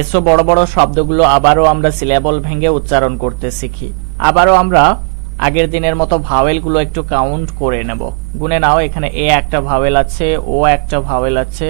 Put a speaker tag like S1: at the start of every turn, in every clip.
S1: এসো বড় বড় শব্দগুলো আবারও আমরা সিলেবল ভেঙে উচ্চারণ করতে শিখি। আবারও আমরা আগের দিনের মতো ভাওয়েলগুলো একটু কাউন্ট করে নেব। গুনে নাও, এখানে এ একটা ভাওয়েল আছে, ও একটা ভাওয়েল আছে,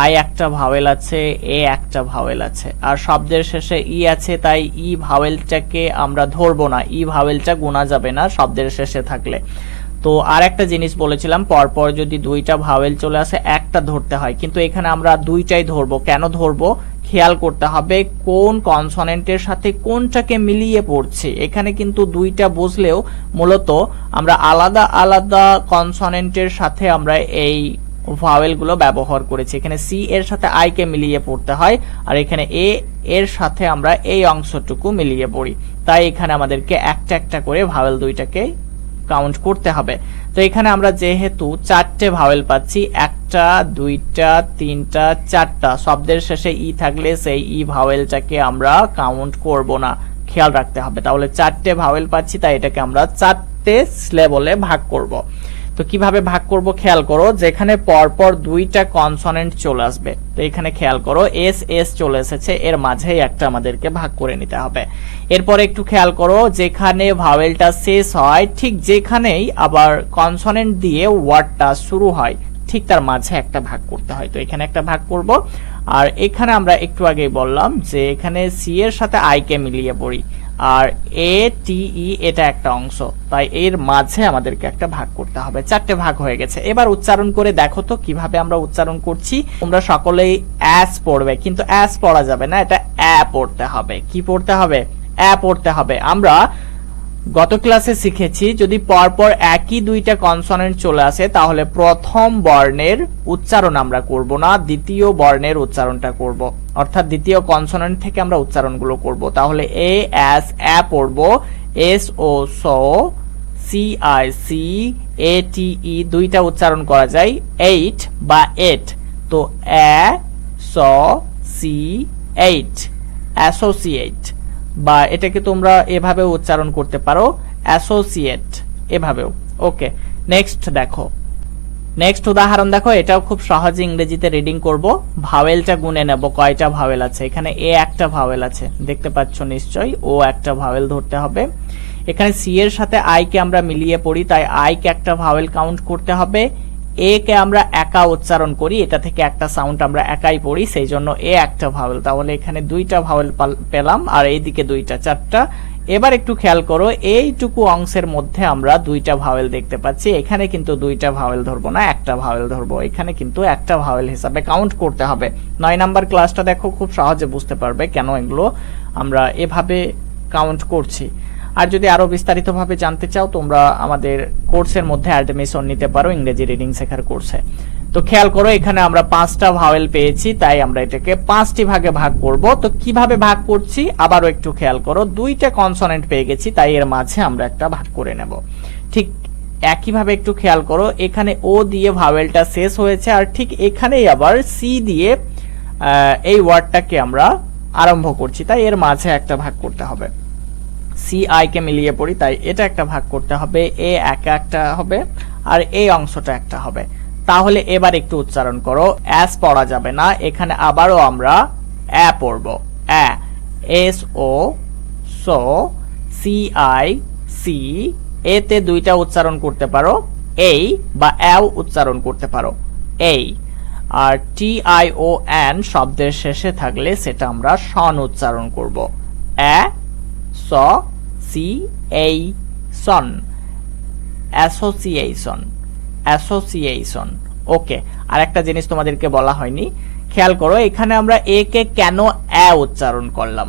S1: আই একটা ভাওয়েল আছে, এ একটা ভাওয়েল আছে। আর শব্দের শেষে ই আছে, তাই ই ভাওয়েলটাকে আমরা ধরবো না। ই ভাওয়েলটা গোনা যাবে না শব্দের শেষে থাকলে। তো আর একটা জিনিস বলেছিলাম, পরপর যদি দুইটা ভাওয়েল চলে আসে, একটা ধরতে হয়। কিন্তু এখানে আমরা দুইটাই ধরবো। কেন ধরবো? খেয়াল করতে হবে কোন কনসনেন্টের সাথে কোনটাকে মিলিয়ে পড়ছে। এখানে কিন্তু দুইটা বুঝলেও মূলত আমরা আলাদা আলাদা কনসনেন্টের সাথে আমরা এই ভাওয়েলগুলো ব্যবহার করেছি। এখানে সি এর সাথে আই কে মিলিয়ে পড়তে হয় আর এখানে এ এর সাথে আমরা এই অংশটুকু মিলিয়ে পড়ি। তাই এখানে আমাদেরকে একটা একটা করে ভাওয়েল দুইটাকে কাউন্ট করতে হবে। তো এখানে আমরা যেহেতু চারটে ভাওয়েল পাচ্ছি, একটা, দুইটা, তিনটা, চারটা, শব্দের শেষে ই থাকলে সেই ই ভাওয়েলটাকে আমরা কাউন্ট করব না। খেয়াল রাখতে হবে। তাহলে চারটে ভাওয়েল পাচ্ছি, তাই এটাকে আমরা চারটে স্লেবলে ভাগ করব। তো কীভাবে ভাগ করব খেয়াল করো, যেখানে পরপর দুইটা কনসনেন্ট চলে আসবে, তো এখানে খেয়াল করো এস এস চলে এসেছে, এর মাঝেই একটা আমাদেরকে ভাগ করে নিতে হবে। এরপর একটু খেয়াল করো, যেখানে ভাওয়েলটা শেষ হয়, ঠিক যেখানেই আবার কনসনেন্ট দিয়ে ওয়ার্ডটা শুরু হয়, ঠিক তার মাঝে একটা ভাগ করতে হয়। তো এখানে একটা ভাগ করব, আর এখানে আমরা একটু আগেই বললাম যে এখানে সি এর সাথে আই কে মিলিয়ে পড়ি। আর এ, টি, ই, এটা একটা অংশ। তাই এর মাঝে আমাদেরকে একটা ভাগ করতে হবে। চারটে ভাগ হয়ে গেছে। এবার উচ্চারণ করে দেখো তো কীভাবে আমরা উচ্চারণ করছি। তোমরা সকলেই অ্যাস পড়বে, কিন্তু অ্যাস পড়া যাবে না। এটা অ্যা পড়তে হবে। কি পড়তে হবে? অ্যা পড়তে হবে। আমরা গত ক্লাসে শিখেছি, যদি পরপর একই দুইটা কনসনেন্ট চলে আসে, তাহলে প্রথম বর্ণের উচ্চারণ আমরা করব না, দ্বিতীয় বর্ণের উচ্চারণটা করব। অর্থাৎ দ্বিতীয় কনসনেন্ট থেকে আমরা উচ্চারণগুলো করব। তাহলে এ এস অ্যা পড়ব S O saw C I C A T E দুইটা উচ্চারণ করা যায় এইট বা এট তো অ্যা স সি এইট অ্যাসোসিয়েট বা এটাকে তোমরা এভাবে উচ্চারণ করতে পারো অ্যাসোসিয়েট এভাবেও। ওকে নেক্সট দেখো। নেক্সট উদাহরণ দেখো, এটাও খুব সহজে ইংরেজিতে রিডিং করব। ভাওয়েলটা গুনে নেব, কয়টা ভাওয়েল আছে? এখানে এ একটা ভাওয়েল আছে, দেখতে পাচ্ছ নিশ্চয়ই, ও একটা ভাওয়েল ধরতে হবে। এখানে সি এর সাথে আই কে আমরা মিলিয়ে পড়ি, তাই আই কে একটা ভাওয়েল কাউন্ট করতে হবে। এ কে আমরা একা উচ্চারণ করি, এটা থেকে একটা সাউন্ড আমরা একাই পড়ি, সেই জন্য এ একটা ভাওয়েল। তাহলে এখানে দুইটা ভাওয়েল পেলাম, আর এইদিকে দুইটা, চারটা। এবার একটু খেয়াল করো, এইটুকু অংশের মধ্যে আমরা দুইটা ভাওয়েল দেখতে পাচ্ছি। এখানে কিন্তু দুইটা ভাওয়েল ধরবো না, একটা ভাওয়েল ধরবো। এখানে কিন্তু একটা ভাওয়েল হিসাবে কাউন্ট করতে হবে। নয় নাম্বার ক্লাসটা দেখো, খুব সহজে বুঝতে পারবে কেন এগুলো আমরা এভাবে কাউন্ট করছি। আর যদি আরও বিস্তারিতভাবে জানতে চাও, তোমরা আমাদের কোর্সের মধ্যে অ্যাডমিশন নিতে পারো, ইংরেজি রিডিং শেখার কোর্সে তো খেয়াল করো, এখানে আমরা পাঁচটা ভাওয়েল পেয়েছি, তাই আমরা এটাকে পাঁচটি ভাগে ভাগ করব। তো কীভাবে ভাগ করছি? আবারও একটু খেয়াল করো, দুইটা কনসনেন্ট পেয়ে গেছি, তাই এর মাঝে আমরা একটা ভাগ করে নেব। ঠিক একইভাবে একটু খেয়াল করো, এখানে ও দিয়ে ভাওয়েলটা শেষ হয়েছে, আর ঠিক এখানেই আবার সি দিয়ে এই ওয়ার্ডটাকে আমরা আরম্ভ করছি, তাই এর মাঝে একটা ভাগ করতে হবে। সি আই কে মিলিয়ে পড়ি, তাই এটা একটা ভাগ করতে হবে এ একা একটা হবে, আর এই অংশটা একটা হবে। তাহলে এবার একটু উচ্চারণ করো। অ্যাস পড়া যাবে না, এখানে আবারও আমরা অ্যা পড়ব। অ্যা এস ও সো সি আই সি এতে দুইটা উচ্চারণ করতে পারো। এই বা অ্যাও উচ্চারণ করতে পারো। এই, আর টি আই ও এন শব্দের শেষে থাকলে সেটা আমরা সন উচ্চারণ করব। অ্যা, স সি এই সন অ্যাসোসিয়েশন। অ্যাসোসিয়েশন ওকে আর একটা জিনিস তোমাদেরকে বলা হয়নি। খেয়াল করো, এখানে আমরা এ কে কেন অ্যা উচ্চারণ করলাম।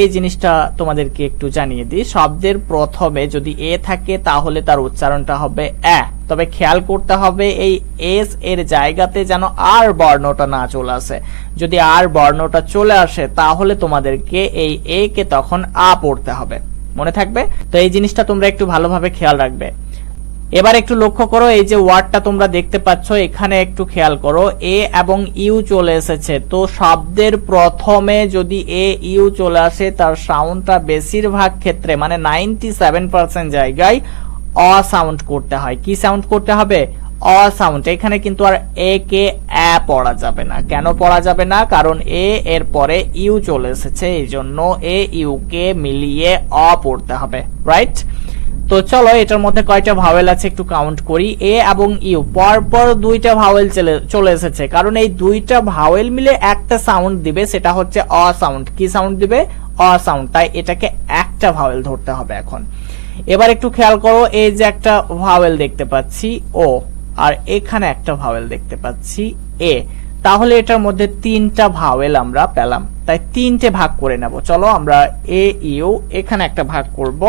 S1: এই জিনিসটা তোমাদেরকে একটু জানিয়ে দিই। শব্দের প্রথমে যদি এ থাকে, তাহলে তার উচ্চারণটা হবে অ্যা তবে খেয়াল করতে হবে, এই এস এর জায়গাতে যেন আর বর্ণটা না চলে আসে। যদি আর বর্ণটা চলে আসে, তাহলে তোমাদেরকে এই এ কে তখন আ পড়তে হবে। মনে থাকবে? তো এই জিনিসটা তোমরা একটু ভালোভাবে খেয়াল রাখবে। এবার একটু লক্ষ্য করো, এই যে ওয়ার্ডটা তোমরা দেখতে পাচ্ছ, এখানে একটু খেয়াল করো, এ এবং ইউ চলে এসেছে। তো শব্দের প্রথমে যদি এ, ইউ চলে আসে, তার সাউন্ডটা বেশিরভাগ ক্ষেত্রে মানে নাইনটি সেভেন পার্সেন্ট জায়গায় অ সাউন্ড করতে হয়। কি সাউন্ড করতে হবে? অ সাউন্ড এখানে কিন্তু আর এ, কে, অ্যা পড়া যাবে না। কেন পড়া যাবে না? কারণ এ, এর পরে ইউ চলে এসেছে, এই জন্য এ ইউ কে মিলিয়ে অ পড়তে হবে। রাইট? তো চলো, এটার মধ্যে কয়টা ভাওয়েল আছে একটু কাউন্ট করি। এ এবং ইউ পরপর দুইটা ভাওয়েল চলে এসেছে। কারণ এই দুইটা ভাওয়েল মিলে একটা সাউন্ড দিবে, সেটা হচ্ছে অ সাউন্ড কি সাউন্ড দিবে? অ সাউন্ড তাই এটাকে একটা ভাওয়েল ধরতে হবে এখন। এবার একটু খেয়াল করো, এই যে একটা ভাওয়েল দেখতে পাচ্ছি ও আর এখানে একটা ভাওয়েল দেখতে পাচ্ছি এ তাহলে এটার মধ্যে তিনটা ভাওয়েল আমরা পেলাম। তাই তিনটে ভাগ করে নেব। চলো, আমরা এ ইউ এখানে একটা ভাগ করব।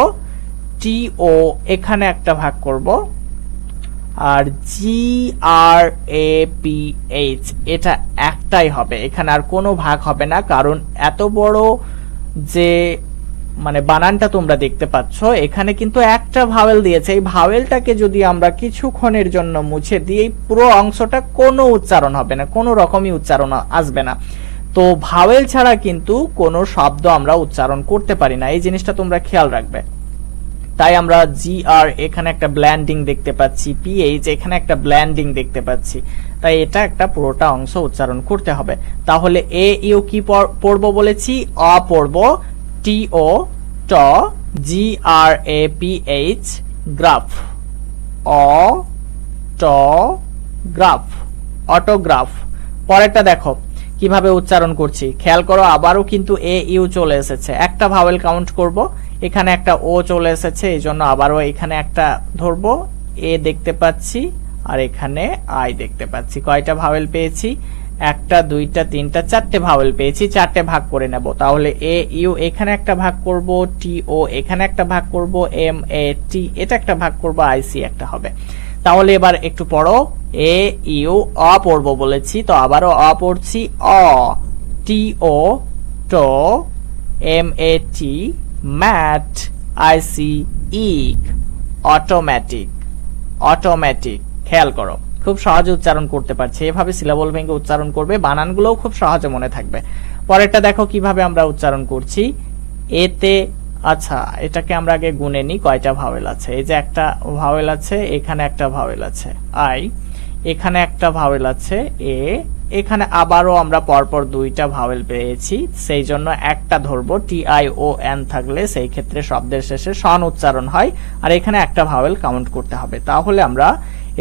S1: টি ও এখানে একটা ভাগ করব। আর জি আর এ পি এইচ, এটা একটাই হবে। এখানে আর কোনো ভাগ হবে না, কারণ এত বড় যে মানে বানানটা তোমরা দেখতে পাচ্ছ, এখানে কিন্তু একটা ভাওয়েল দিয়েছে। এই ভাওয়েলটাকে যদি আমরা কিছুক্ষণের জন্য মুছে দিই, এই পুরো অংশটা কোনো উচ্চারণ হবে না, কোনো রকমই উচ্চারণ আসবে না। তো ভাওয়েল ছাড়া কিন্তু কোনো শব্দ আমরা উচ্চারণ করতে পারি না। এই জিনিসটা তোমরা খেয়াল রাখবে। তাই আমরা জি আর এখানে একটা ব্ল্যান্ডিং দেখতে পাচ্ছি পিএইচ এখানে একটা ব্ল্যান্ডিং দেখতে পাচ্ছি। তাই এটা একটা পুরোটা অংশ উচ্চারণ করতে হবে। তাহলে এ ইউ কি পড়- পড়ব বলেছি? অ পড়ব টি ও ট G R A P H graph অ ট গ্রাফ অটোগ্রাফ পরেরটা দেখো, কীভাবে উচ্চারণ করছি। খেয়াল করো, আবারও কিন্তু এ ইউ চলে এসেছে। একটা ভাওয়েল কাউন্ট করব। এখানে একটা ও চলে এসেছে এই জন্য আবারও এখানে একটা ধরবো। এ দেখতে পাচ্ছি আর এখানে আই দেখতে পাচ্ছি। কয়টা ভাওয়েল পেয়েছি? একটা, দুইটা, তিনটা, চারটে ভাওয়েল পেয়েছি। চারটে ভাগ করে নেব। তাহলে এ ইউ এখানে একটা ভাগ করব টি ও এখানে একটা ভাগ করব এম এ টি এটা একটা ভাগ করব আই সি একটা হবে। তাহলে এবার একটু পড়ো। এ ইউ অ পড়ব বলেছি, তো আবারও অ পড়ছি। অ টি ও টো এম এ টি ম্যাট, আই সি ইক অটোমেটিক অটোমেটিক খেয়াল করো, খুব সহজে উচ্চারণ করতে পারছে। এভাবে সিলাবল ভেঙে উচ্চারণ করবে, বানানগুলোও খুব সহজে মনে থাকবে। পরেরটা দেখো কীভাবে আমরা উচ্চারণ করছি। এতে আচ্ছা এটাকে আমরা আগে গুনে নিই, কয়টা ভাওয়েল আছে? এই যে একটা ভাওয়েল আছে, এখানে একটা ভাওয়েল আছে, আই, এখানে একটা ভাওয়েল আছে, এ এখানে আবারও আমরা পরপর দুইটা ভাওয়েল পেয়েছি সেই জন্য একটা ধরবো টি আই ও এন থাকলে সেই ক্ষেত্রে শব্দের শেষে সন উচ্চারণ হয়, আর এখানে একটা ভাওয়েল কাউন্ট করতে হবে। তাহলে আমরা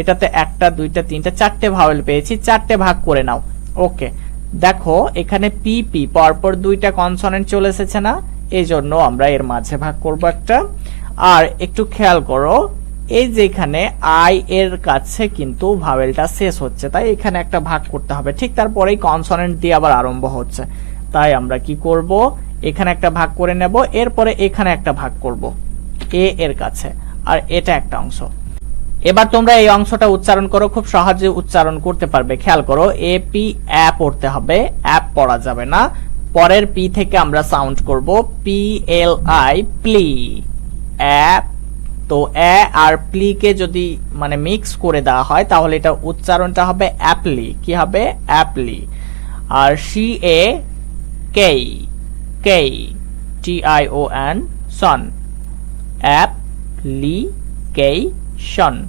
S1: এটাতে একটা, দুইটা, তিনটা, চারটে ভাওয়েল পেয়েছি, চারটে ভাগ করে নাও। ওকে, দেখো, এখানে পি পি পরপর দুইটা কনসনেন্ট চলে এসেছে না এই জন্য আমরা এর মাঝে ভাগ করব একটা। আর একটু খেয়াল করো এই যে এখানে আই এর কাছে কিন্তু ভাবেলটা শেষ হচ্ছে, তাই এখানে একটা ভাগ করতে হবে। ঠিক তারপরেই কনসোনেন্ট দিয়ে আবার আরম্ভ হচ্ছে। তাই আমরা কি করব? এখানে একটা ভাগ করে নেব, এরপরে এখানে একটা ভাগ করব এ এর কাছে। আর এটা একটা অংশ। এবার তোমরা এই অংশটা উচ্চারণ করো, খুব সহজে উচ্চারণ করতে পারবে। খেয়াল করো এ পি অ্যা পড়তে হবে অ্যাপ পড়া যাবে না। পরের পি থেকে আমরা সাউন্ড করব পি এল আই প্লি অ্যাপ তো অ্যা আর প্লিকে যদি মানে মিক্স করে দেওয়া হয়, তাহলে এটা উচ্চারণটা হবে অ্যাপলি কি হবে? অ্যাপলি আর সি এ কেই কেই, টি আই ও এন, সন। অ্যাপ্লিকেশন।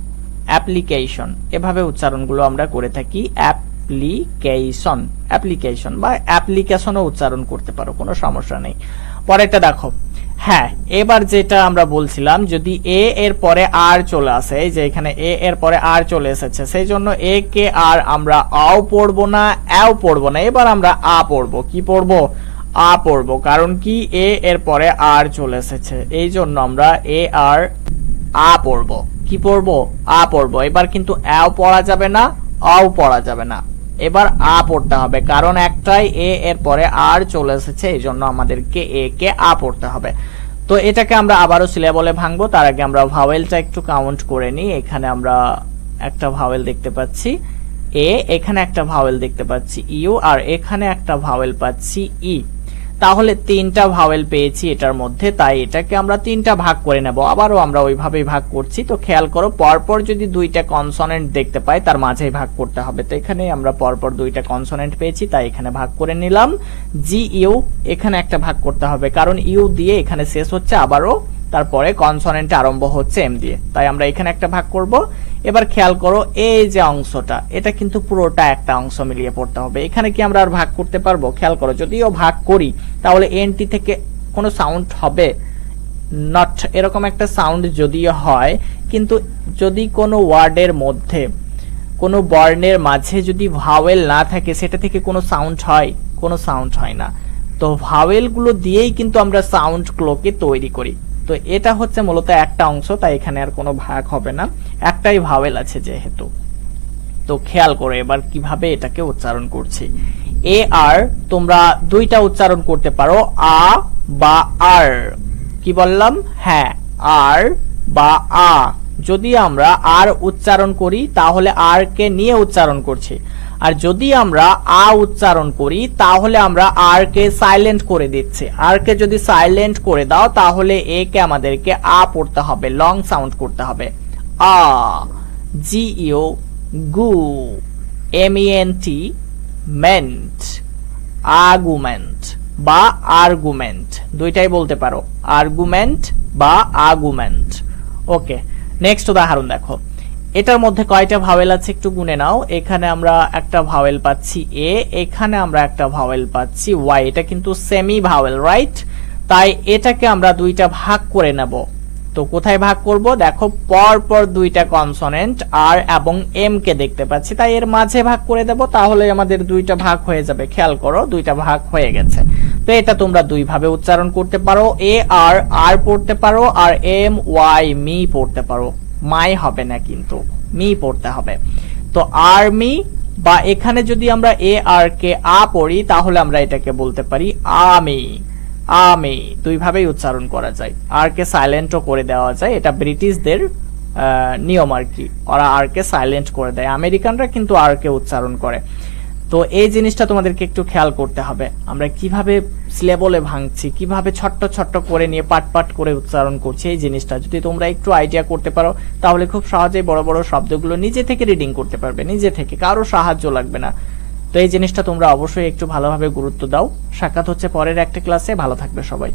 S1: অ্যাপ্লিকেশন। এভাবে উচ্চারণগুলো আমরা করে থাকি। অ্যাপ্লিকেশন। অ্যাপ্লিকেশন বা অ্যাপ্লিকেশনও উচ্চারণ করতে পারো, কোনো সমস্যা নেই। পরেরটা দেখো। হ্যাঁ এবার যেটা আমরা বলছিলাম, যদি এ এর পরে আর চলে আসে, এই যে এখানে এ এর পরে আর চলে এসেছে, সেই জন্য এ কে আর আমরা আও পড়ব না, অ্যাও পড়ব না, এবার আমরা আ পড়ব। কি পড়ব? আ পড়ব, কারণ কি এ এর পরে আর চলে এসেছে, এই জন্য আমরা এ আর আ পড়ব। কি পড়ব? আ পড়ব, এবার কিন্তু অ্যাও পড়া যাবে না আও পড়া যাবে না। এবার আ পড়তে হবে, কারণ একটাই এ এর পরে আর চলে এসেছে, এই জন্য আমাদেরকে এ কে আ পড়তে হবে। তো এটাকে আমরা আবারও সিলেবলে ভাঙবো, তার আগে আমরা ভাওয়েলটা একটু কাউন্ট করে নিই, এখানে আমরা একটা ভাওয়েল দেখতে পাচ্ছি। এ, এখানে একটা ভাওয়েল দেখতে পাচ্ছি, ইউ, আর এখানে একটা ভাওয়েল পাচ্ছি, ই। তাহলে তিনটা ভাওয়েল পেয়েছি এটার মধ্যে, তাই এটাকে আমরা তিনটা ভাগ করে নেব। আবারও আমরা ওইভাবেই ভাগ করছি। তো খেয়াল করো, পরপর যদি দুইটা কনসনেন্ট দেখতে পাই, তার মাঝেই ভাগ করতে হবে। তো এখানে আমরা পরপর দুইটা কনসনেন্ট পেয়েছি, তাই এখানে ভাগ করে নিলাম। জি ইউ এখানে একটা ভাগ করতে হবে। কারণ ইউ দিয়ে এখানে শেষ হচ্ছে, আবারও তারপরে কনসনেন্ট আরম্ভ হচ্ছে এম দিয়ে। তাই আমরা এখানে একটা ভাগ করব। এবার খেয়াল করো, এই যে অংশটা, এটা কিন্তু পুরোটা একটা অংশ মিলিয়ে পড়তে হবে। এখানে কি আমরা আর ভাগ করতে পারব? খেয়াল করো যদিও ভাগ করি, তাহলে এনটি থেকে কোনো সাউন্ড হবে নট এরকম একটা সাউন্ড যদিও হয়, কিন্তু যদি কোনো ওয়ার্ডের মধ্যে, কোনো বর্ণের মাঝে যদি ভাওয়েল না থাকে, সেটা থেকে কোনো সাউন্ড হয়, কোনো সাউন্ড হয় না। তো ভাওয়েলগুলো দিয়েই কিন্তু আমরা সাউন্ডগুলোকে তৈরি করি। তো এটা হচ্ছে মূলত একটা অংশ, তাই এখানে আর কোনো ভাগ হবে না। একটাই ভাওয়েল আছে যেহেতু। তো খেয়াল করো, এবার কীভাবে এটাকে উচ্চারণ করছি। এ, আর, তোমরা দুইটা উচ্চারণ করতে পারো। আ, বা, আর। কি বললাম? হ্যাঁ আর, বা, আ। যদি আমরা আর উচ্চারণ করি, তাহলে আর কে নিয়ে উচ্চারণ করছি? আর যদি আমরা আ উচ্চারণ করি, তাহলে আমরা আর কে সাইলেন্ট করে দিচ্ছি। আর কে যদি সাইলেন্ট করে দাও, তাহলে এ কে আমাদেরকে আ পড়তে হবে লং সাউন্ড করতে হবে। আ, জি ইউ গু, এম এন, টি মেন্ট আর্গুমেন্ট বা আর্গুমেন্ট দুইটাই বলতে পারো আর্গুমেন্ট বা আর্গুমেন্ট ওকে, নেক্সট উদাহরণ দেখো। এটার মধ্যে কয়টা ভাওয়েল আছে একটু গুনে নাও। এখানে আমরা একটা ভাওয়েল পাচ্ছি এ, এখানে আমরা একটা ভাওয়েল পাচ্ছি ওয়াই। এটা কিন্তু সেমি ভাওয়েল, রাইট? তাই এটাকে আমরা দুইটা ভাগ করে নেব। তো কোথায় ভাগ করব? দেখো পর পর দুইটা কনসোনেন্ট আর এবং এম কে দেখতে পাচ্ছি। তাই এর মাঝে ভাগ করে দেব, তাহলে আমাদের দুইটা ভাগ হয়ে যাবে। খেয়াল করো, দুইটা ভাগ হয়ে গেছে। তো এটা তোমরা দুই ভাবে উচ্চারণ করতে পারো। এ আর আর পড়তে পারো, আর এম ওয়াই মি পড়তে পারো। মাই হবে না কিন্তু মি পড়তে হবে। তো আর্মি বা এখানে যদি আমরা এ আর কে আ পড়ি, তাহলে আমরা এটাকে বলতে পারি আমি আমি দুইভাবেই উচ্চারণ করা যায়। আর কে সাইলেন্টও করে দেওয়া যায়, এটা ব্রিটিশদের নিয়ম আর কি। ওরা আর কে সাইলেন্ট করে দেয়। আমেরিকানরা কিন্তু আর কে উচ্চারণ করে। তো এই জিনিসটা তোমাদেরকে একটু খেয়াল করতে হবে। আমরা কীভাবে সিলেবলে ভাঙছি, কীভাবে ছোট্ট ছোট্ট করে নিয়ে পাট পাট করে উচ্চারণ করছি এই জিনিসটা, যদি তোমরা একটু আইডিয়া করতে পারো, তাহলে খুব সহজেই বড় বড় শব্দগুলো নিজে থেকে রিডিং করতে পারবে, নিজে থেকে। কারও সাহায্য লাগবে না। তো এই জিনিসটা তোমরা অবশ্যই একটু ভালোভাবে গুরুত্ব দাও। সাক্ষাৎ হচ্ছে পরের একটা ক্লাসে। ভালো থাকবে সবাই।